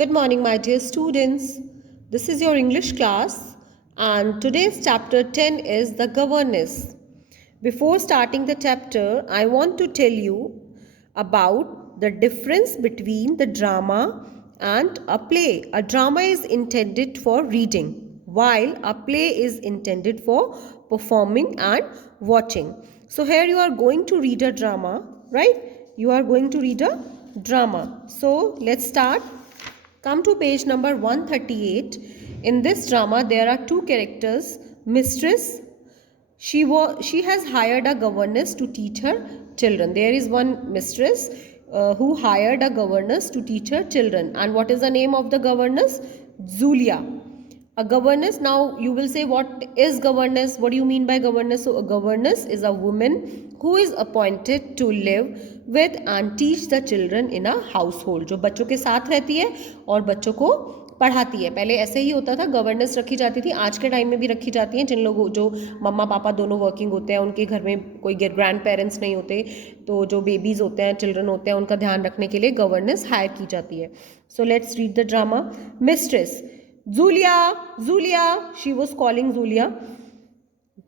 Good morning, my dear students. This is your English class, and today's chapter 10 is the governess. Before starting the chapter, I want to tell you about the difference between the drama and a play. A drama is intended for reading, while a play is intended for performing and watching. So, here you are going to read a drama, right? You are going to read a drama. So, let's start. Come to page number 138. In this drama, there are two characters. Mistress, she has hired a governess to teach her children. There is one mistress who hired a governess to teach her children. And what is the name of the governess? Julia. A governess. Now you will say, what is governess? What do you mean by governess? So a governess is a woman who is appointed to live with and teach the children in a household. जो बच्चों के साथ रहती है और बच्चों को पढ़ाती है. पहले ऐसे ही होता था, गवर्नेंस रखी जाती थी. आज के टाइम में भी रखी जाती हैं. जिन लोगों जो मम्मा पापा दोनों वर्किंग होते हैं, उनके घर में कोई ग्रैंड पेरेंट्स नहीं होते, तो जो बेबीज़ होते हैं, चिल्ड्रन होते हैं, उनका ध्यान रखने के लिए गवर्नेंस हायर की जाती है. So let's read the drama. Mistress, Zulia, she was calling Zulia.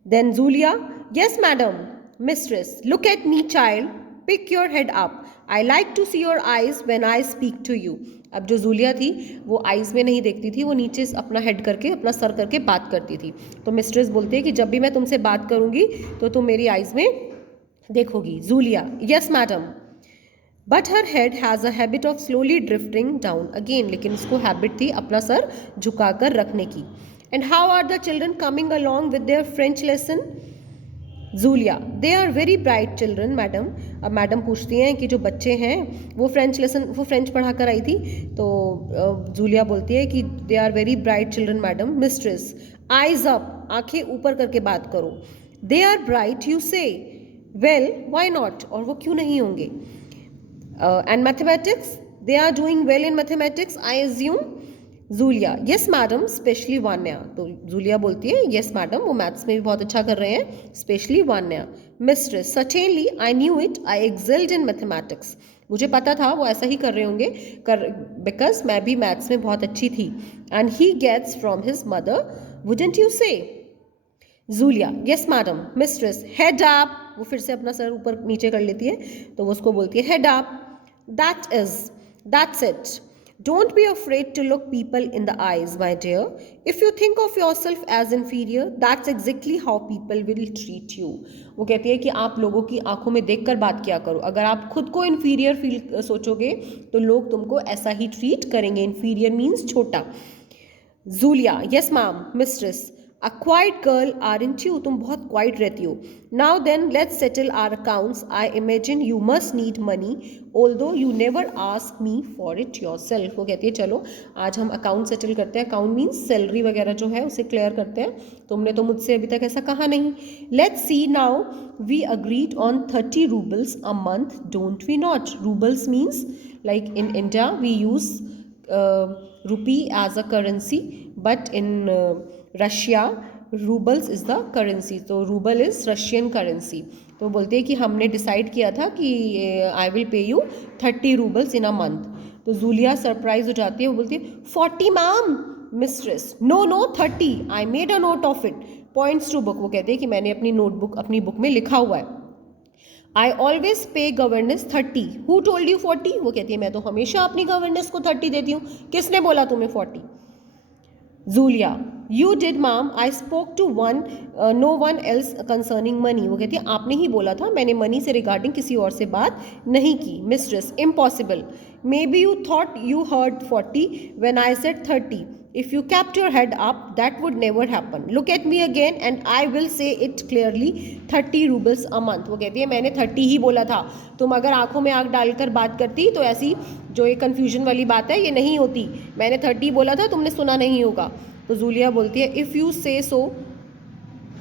Then Zulia, yes madam. Mistress, look at me child, pick your head up. I like to see your eyes when I speak to you. अब जो Julia थी वो eyes में नहीं देखती थी, वो नीचे अपना हेड करके, अपना सर करके बात करती थी. तो मिस्ट्रेस बोलती है कि जब भी मैं तुमसे बात करूँगी तो तुम मेरी आइज़ में देखोगी. Julia, yes madam. But her head has a habit of slowly drifting down again. लेकिन उसको हैबिट थी अपना सर झुकाकर रखने की. And how are the children coming along with their French lesson? Julia, they are very bright children madam. अब madam पूछती हैं कि जो बच्चे हैं वो फ्रेंच पढ़ा कर आई थी. तो जूलिया बोलती है कि they are very bright children madam. Mistress, eyes up, आंखें ऊपर करके बात करो. They are bright you say. Well why not, और वो क्यों नहीं होंगे. And mathematics, they are doing well in mathematics, I assume. Zulia, yes madam, especially Vanya. तो जूलिया बोलती है yes madam, वो मैथ्स में भी बहुत अच्छा कर रहे हैं, especially Vanya. Mistress, certainly I knew it, I excelled in mathematics. मुझे पता था वो ऐसा ही कर रहे होंगे, because मैं भी मैथ्स में बहुत अच्छी थी. And he gets from his mother, wouldn't you say? Zulia, yes madam. Mistress, head up. वो फिर से अपना सर ऊपर नीचे कर लेती है, तो वो उसको बोलती है head up. That's it. Don't be afraid to look people in the eyes, my dear. If you think of yourself as inferior, that's exactly how people will treat you. वो कहती है कि आप लोगों की आंखों में देखकर बात किया करो. अगर आप खुद को inferior फील सोचोगे तो लोग तुमको ऐसा ही ट्रीट करेंगे. Inferior means छोटा. Zulia, yes ma'am. Mistress, a quiet girl, aren't you? तुम बहुत quiet रहती हो. Now then, let's settle our accounts. I imagine you must need money, although you never ask me for it yourself. वो कहती है चलो आज हम अकाउंट सेटल करते हैं. अकाउंट मीन्स सैलरी वगैरह जो है उसे क्लियर करते हैं. तुमने तो मुझसे अभी तक ऐसा कहा नहीं. Let's see now. We agreed on 30 rubles a month, don't we not? Rubles means like in India we use rupee as a currency, but in Russia roubles is the currency. तो रूबल इज़ रशियन करेंसी. तो बोलते हैं कि हमने decide किया था कि I will pay you 30 roubles in a month. तो जूलिया सरप्राइज हो जाती है. वो बोलती है 40 ma'am. Mistress, no 30. I made a note of it. Points to book. वो कहते हैं कि मैंने अपनी बुक में लिखा हुआ है. आई ऑलवेज पे गवर्नेंस 30. Who told you 40? वो कहती है मैं तो हमेशा अपनी गवर्नेंस को 30 देती हूँ. किसने बोला तुम्हें 40? Zulia, you did ma'am. I spoke to no one else concerning money. वो कहती है आपने ही बोला था, मैंने मनी से रिगार्डिंग किसी और से बात नहीं की. Mistress, impossible. Maybe you thought you heard 40 when I said 30. If you kept your head up, that would never happen. Look at me again and I will say it clearly. 30 rubles a month. वो कहती है मैंने 30 ही बोला था. तुम अगर आंखों में आंख डालकर बात करती तो ऐसी जो ये कन्फ्यूजन वाली बात है ये नहीं होती. मैंने 30 बोला था, तुमने सुना नहीं होगा. तो जूलिया बोलती है इफ़ यू से सो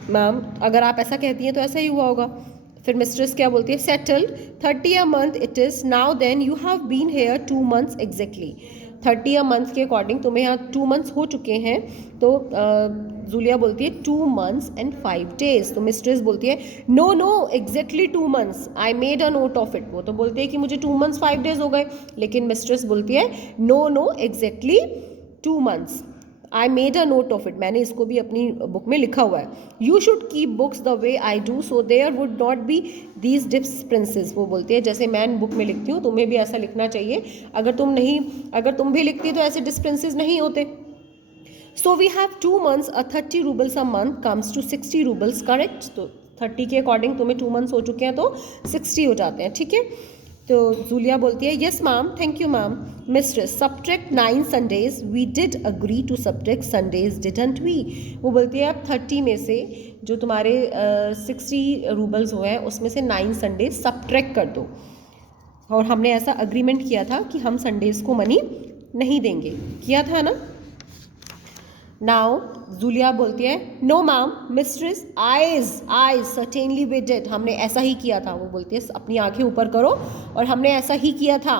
मैम, अगर आप ऐसा कहती हैं तो ऐसा ही हुआ होगा. फिर मिस्ट्रेस क्या बोलती है? Settled. 30 a month it is. Now then you have been here 2 months exactly. 30 a month के अकॉर्डिंग तुम्हें यहाँ 2 मंथ्स हो चुके हैं, तो जूलिया बोलती है 2 मंथ्स एंड 5 days। तो मिस्ट्रेस बोलती है no no exactly 2 months, I made a note of it. वो तो बोलती है कि मुझे 2 months 5 days हो गए, लेकिन मिस्ट्रेस बोलती है no no exactly 2 months, I made a note of it, मैंने इसको भी अपनी बुक में लिखा हुआ है। You should keep books the way I do so there would not be these differences. वो बोलती है जैसे मैं बुक में लिखती हूँ तुम्हें भी ऐसा लिखना चाहिए, अगर तुम भी लिखती तो ऐसे डिफरेंसेस नहीं होते। So we have 2 months, 30 rubles a month comes to 60 rubles, correct. तो 30 के अकॉर्डिंग तुम्हें 2 months हो चुके हैं तो 60 हो जाते हैं, ठीक है। तो जूलिया बोलती है yes ma'am, thank you ma'am. Mistress subtract 9 Sundays, we did agree to subtract Sundays didn't we. वो बोलती है अब 30 में से जो तुम्हारे 60 रूबल्स हुए हैं उसमें से 9 Sundays सब्ट्रैक्ट कर दो, और हमने ऐसा अग्रीमेंट किया था कि हम संडेज को मनी नहीं देंगे, किया था ना। नाउ जूलिया बोलती है no ma'am mistress, yes certainly we did, हमने ऐसा ही किया था। वो बोलती है अपनी आंखें ऊपर करो, और हमने ऐसा ही किया था।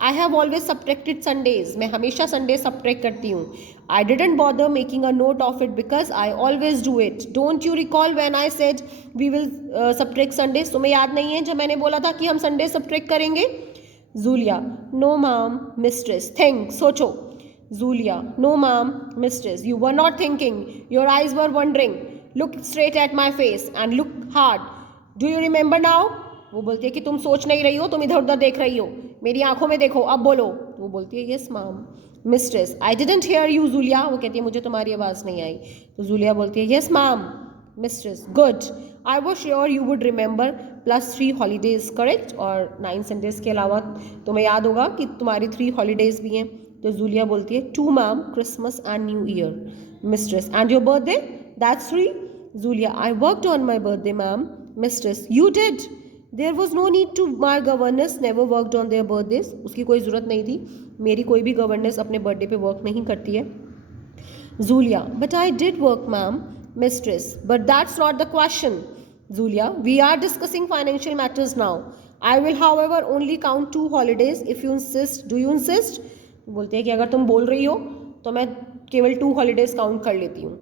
I have always subtracted Sundays, मैं हमेशा संडे सब्ट्रैक्ट करती हूँ। I didn't bother making a note of it because I always do it. Don't you recall when I said we will subtract Sundays, तुम्हें याद नहीं है जब मैंने बोला था कि हम संडे सब्ट्रैक्ट करेंगे। Julia no ma'am mistress, think, सोचो। Julia, no ma'am, mistress, you were not thinking, your eyes were wandering, look straight at my face and look hard, do you remember now? वो बोलती है कि तुम सोच नहीं रही हो, तुम इधर उधर देख रही हो, मेरी आंखों में देखो, अब बोलो। वो बोलती है yes ma'am. Mistress I didn't here you Julia, वो कहती है मुझे तुम्हारी आवाज़ नहीं आई। तो जूलिया बोलती है yes ma'am. Mistress good, I was sure you would remember +3 holidays, correct, और 9 Sundays के अलावा तुम्हें याद होगा कि तुम्हारी 3 holidays भी हैं। तो जूलिया बोलती है 2 मैम, Christmas and New Year. Mistress and your birthday, that's 3। Julia I worked on my birthday ma'am. Mistress you did, there was no need to, my governesses never worked on their birthdays, उसकी कोई ज़रूरत नहीं थी, मेरी कोई भी governance अपने birthday पे वर्क नहीं करती है। Julia but I did work ma'am. Mistress but that's not the question. Julia, we are discussing financial matters now. I will, however, only count 2 holidays if you insist. Do you insist? बोलते हैं कि अगर तुम बोल रही हो तो मैं केवल 2 holidays काउंट कर लेती हूँ।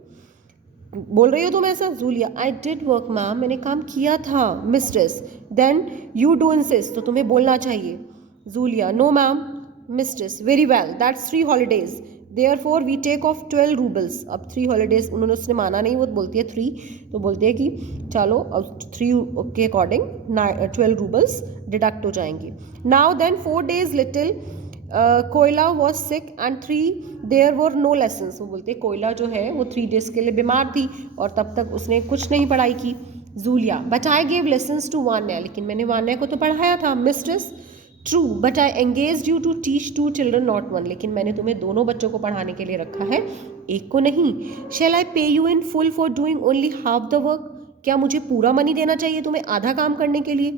बोल रही हो तुम ऐसा? Julia I did work ma'am, मैंने काम किया था। Mistress then you do insist, तो तुम्हें बोलना चाहिए। Julia no ma'am. Mistress very well, that's 3 holidays, therefore we take off 12 roubles. अब 3 holidays उसने माना नहीं, वो बोलती है 3, तो बोलते हैं कि चलो अब 3 के अकॉर्डिंग 12 रूबल्स डिडक्ट हो जाएंगे। Now then 4 days little Kolya was sick and 3 there were no lessons. वो बोलते हैं कोयला जो है वो 3 days के लिए बीमार थी और तब तक उसने कुछ नहीं पढ़ाई की। Julia but I gave lessons to Vanya, लेकिन मैंने वान्या को तो पढ़ाया था। Mistress true but I engage you to teach 2 children not 1, लेकिन मैंने तुम्हें दोनों बच्चों को पढ़ाने के लिए रखा है, एक को नहीं। शैल आई पे you in full for doing only half the work, क्या मुझे पूरा मनी देना चाहिए तुम्हें आधा काम करने के लिए?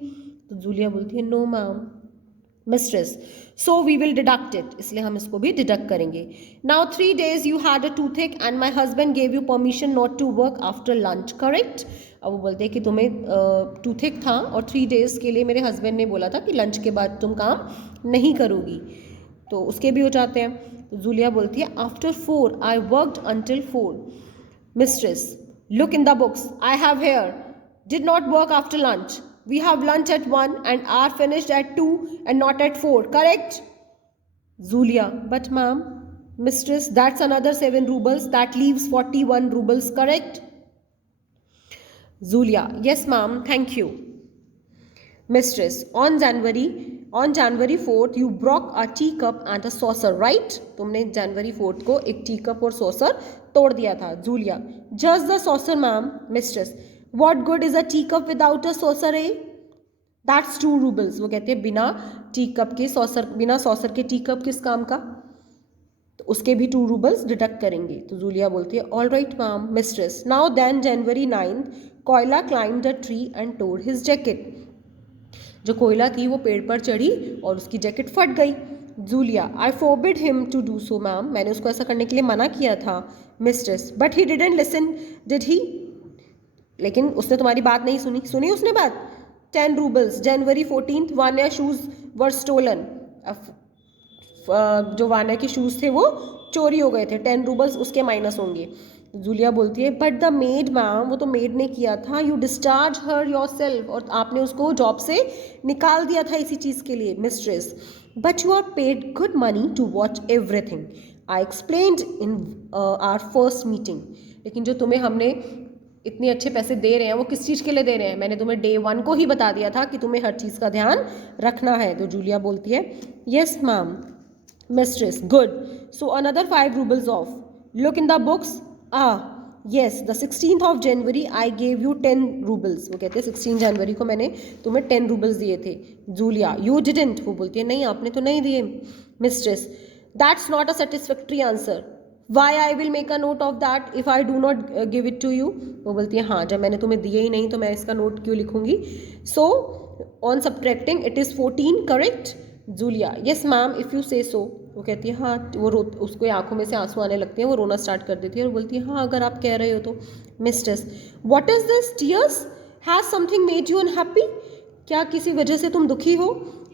तो जूलिया बोलती है no ma'am. Mistress so we will deduct it, इसलिए हम इसको भी डिडक्ट करेंगे। Now 3 days you had a toothache and my husband gave you permission not to work after lunch, correct. अब वो बोलते हैं कि तुम्हें टूथेक था और 3 days के लिए मेरे हस्बैंड ने बोला था कि लंच के बाद तुम काम नहीं करोगी, तो उसके भी हो जाते हैं। तो जूलिया बोलती है after 4 I worked until 4। Mistress look in the books I have here, did not work after lunch, we have lunch at 1 and are finished at 2 and not at 4, correct? Julia but ma'am. Mistress that's another 7 rubles, that leaves 41 rubles, correct? Julia yes ma'am, thank you. Mistress on January 4th you broke a teacup and a saucer, right? तुमने January 4th को एक teacup और saucer तोड़ दिया था। Julia just the saucer ma'am. Mistress what good is a teacup without a saucer, eh? That's 2 rubles. वो कहते हैं बिना टीकप के सॉसर, बिना सॉसर के टीकप किस काम का, तो उसके भी 2 rubles डिडक्ट करेंगे। तो जूलिया बोलती है all right ma'am. Mistress now then January 9th Kolya climbed a tree and tore his jacket, जो कोयला थी वो पेड़ पर चढ़ी और उसकी जैकेट फट गई। Julia I forbid him to do so ma'am, मैंने उसको ऐसा करने के लिए मना किया था। Mistress but he didn't listen, did he, लेकिन उसने तुम्हारी बात नहीं सुनी, सुनी उसने बात। 10 rubles January 14th Vanya shoes were stolen, जो वाना के शूज़ थे वो चोरी हो गए थे, 10 रूबल्स उसके माइनस होंगे। जूलिया बोलती है बट द मेड मैम, वो तो मेड ने किया था, you discharge her your self, और आपने उसको जॉब से निकाल दिया था इसी चीज़ के लिए। Mistress but you are paid good money to watch everything, I explained in our first meeting. लेकिन जो तुम्हें हमने इतने अच्छे पैसे दे रहे हैं वो किस चीज़ के लिए दे रहे हैं, मैंने तुम्हें डे 1 को ही बता दिया था कि तुम्हें हर चीज़ का ध्यान रखना है। तो जूलिया बोलती है yes ma'am. Mistress good, so another 5 roubles of, look in the books. Yes, the 16th of January I gave you 10 roubles. वो कहते हैं 16 जनवरी को मैंने तुम्हें 10 रूबल्स दिए थे। जूलिया यू डिडेंट, वो बोलती है नहीं आपने तो नहीं दिए। Mistress that's not a satisfactory answer, why I will make a note of that if I do not give it to you. वो बोलती है हाँ, जब मैंने तुम्हें दिए ही नहीं तो मैं इसका नोट क्यों लिखूंगी। So on subtracting it is 14 correct. Julia yes ma'am if you से सो। वो कहती है हाँ, वो उसको आंखों में से आंसू आने लगते हैं, वो रोना स्टार्ट कर देती है और बोलती है हाँ अगर आप कह रहे हो तो। Mistress what is this tears, has something made you unhappy, क्या किसी वजह से तुम दुखी हो।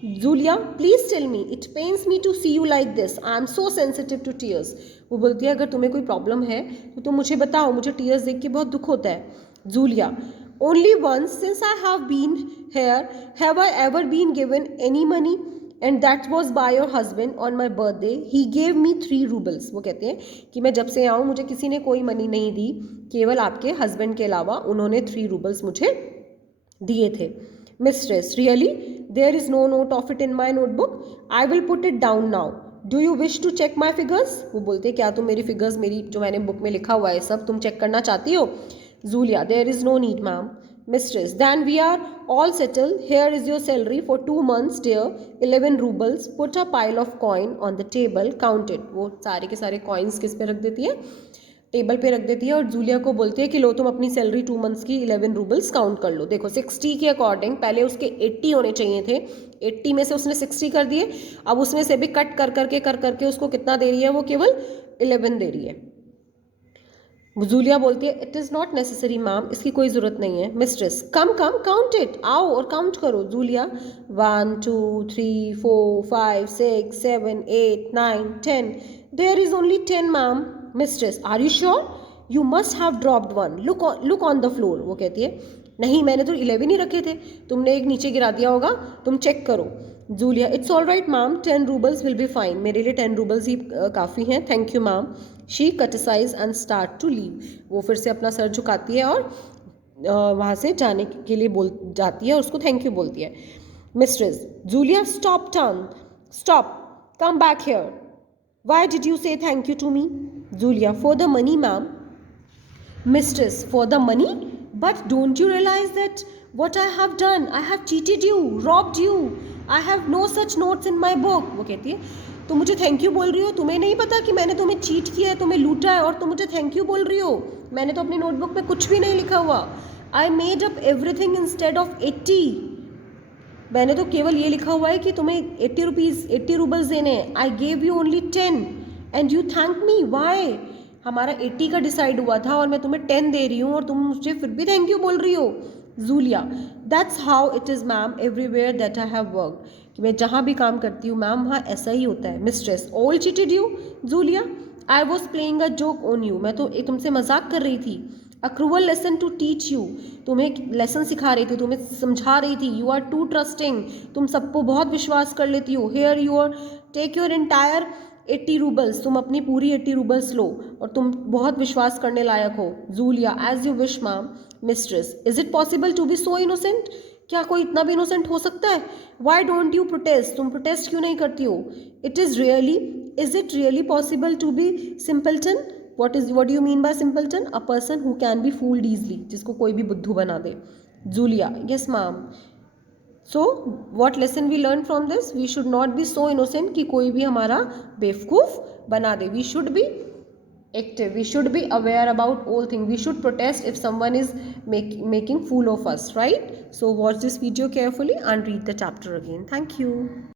Julia please tell me, it pains me to see you like this, I am so sensitive to tears. वो बोलती है अगर तुम्हें कोई प्रॉब्लम है तो तुम मुझे बताओ, मुझे टीयर्स देख के बहुत दुख होता है। Julia only once since I have been here have I ever been given any money, and that was by your husband on my birthday, he gave me 3 roubles. वो कहते हैं कि मैं जब से आऊँ मुझे किसी ने कोई मनी नहीं दी, केवल आपके हस्बैंड के अलावा उन्होंने 3 रूबल्स मुझे दिए थे। Mistress really, there is no note of it in my notebook, I will put it down now, do you wish to check my figures. वो बोलते हैं क्या तुम मेरी फिगर्स, मेरी जो मैंने बुक में लिखा हुआ है सब तुम चेक करना चाहती हो। Julia there is no need ma'am. Mistress, then we are all settled. Here is your salary for 2 months, dear. 11 rubles. Put a pile of coin on the table. Count it. वो सारे के सारे coins किस पे रख देती है, table पे रख देती है, और जूलिया को बोलती है कि लो तुम अपनी सैलरी 2 मंथ्स की 11 रूबल्स काउंट कर लो। देखो 60 के अकॉर्डिंग पहले उसके 80 होने चाहिए थे, 80 में से उसने 60 कर दिए, अब उसमें से भी कट कर करके उसको कितना दे रही है, वो केवल 11 दे रही है। जूलिया बोलती है it is not necessary ma'am, इसकी कोई ज़रूरत नहीं है। मिस्ट्रेस कम काउंट इट, आओ और काउंट करो। Julia 1 2 3 4 5 6 7 8 9 10, there is only 10 ma'am. Mistress are you sure, you must have dropped 1, look on the floor. वो कहती है नहीं मैंने तो 11 ही रखे थे, तुमने एक नीचे गिरा दिया होगा, तुम चेक करो। Julia it's all right ma'am, 10 roubles will be fine, मेरे लिए 10 रूबल्स ही काफ़ी हैं, thank you ma'am. She curtsies and start to leave, वो फिर से अपना सर झुकाती है और वहाँ से जाने के लिए बोल जाती है और उसको थैंक यू बोलती है। Mistress Julia stop turn, stop, come back here, why did you say thank you to me. Julia for the money ma'am. Mistress, for the money? But don't you realize that what I have done? I have cheated you, robbed you. I have no such notes in my book. वो कहती है तुम मुझे thank you बोल रही हो, तुम्हें नहीं पता कि मैंने तुम्हें चीट किया है, तुम्हें लूटा है, और तुम मुझे थैंक यू बोल रही हो, मैंने तो अपनी नोटबुक में कुछ भी नहीं लिखा हुआ। I made up everything instead of 80. मैंने तो केवल ये लिखा हुआ है कि तुम्हें 80 रूबल्स देने हैं। I gave you only 10 and you thank me. Why? हमारा 80 का डिसाइड हुआ था और मैं तुम्हें 10 दे रही हूँ और तुम मुझे फिर भी थैंक यू बोल रही हो। Julia that's how it is ma'am everywhere that I have worked, कि मैं जहाँ भी काम करती हूँ मैम वहाँ ऐसा ही होता है। Mistress all cheated you. Julia I was playing a joke on you, मैं तो तुमसे मजाक कर रही थी। A cruel lesson to teach you, तुम्हें लेसन सिखा रही थी, तुम्हें समझा रही थी। यू आर टू ट्रस्टिंग, तुम सबको बहुत विश्वास कर लेती हो। Here you're take your entire 80 roubles, तुम अपनी पूरी 80 रूबल्स लो और तुम बहुत विश्वास करने लायक हो। Julia as you wish ma'am. Mistress is it possible to be so innocent, क्या कोई इतना भी इनोसेंट हो सकता है। वाई डोंट यू प्रोटेस्ट, तुम प्रोटेस्ट क्यों नहीं करती हो। It is really, is it really possible to be simpleton. What do you mean by simpleton, a person who can be fooled easily, जिसको कोई भी बुद्धू बना दे। Julia yes ma'am. So what lesson we learn from this, we should not be so innocent कि कोई भी हमारा बेवकूफ़ बना दे। We should be active, we should be aware about all things, we should protest if someone is making fool of us, right? So watch this video carefully and read the chapter again. Thank you.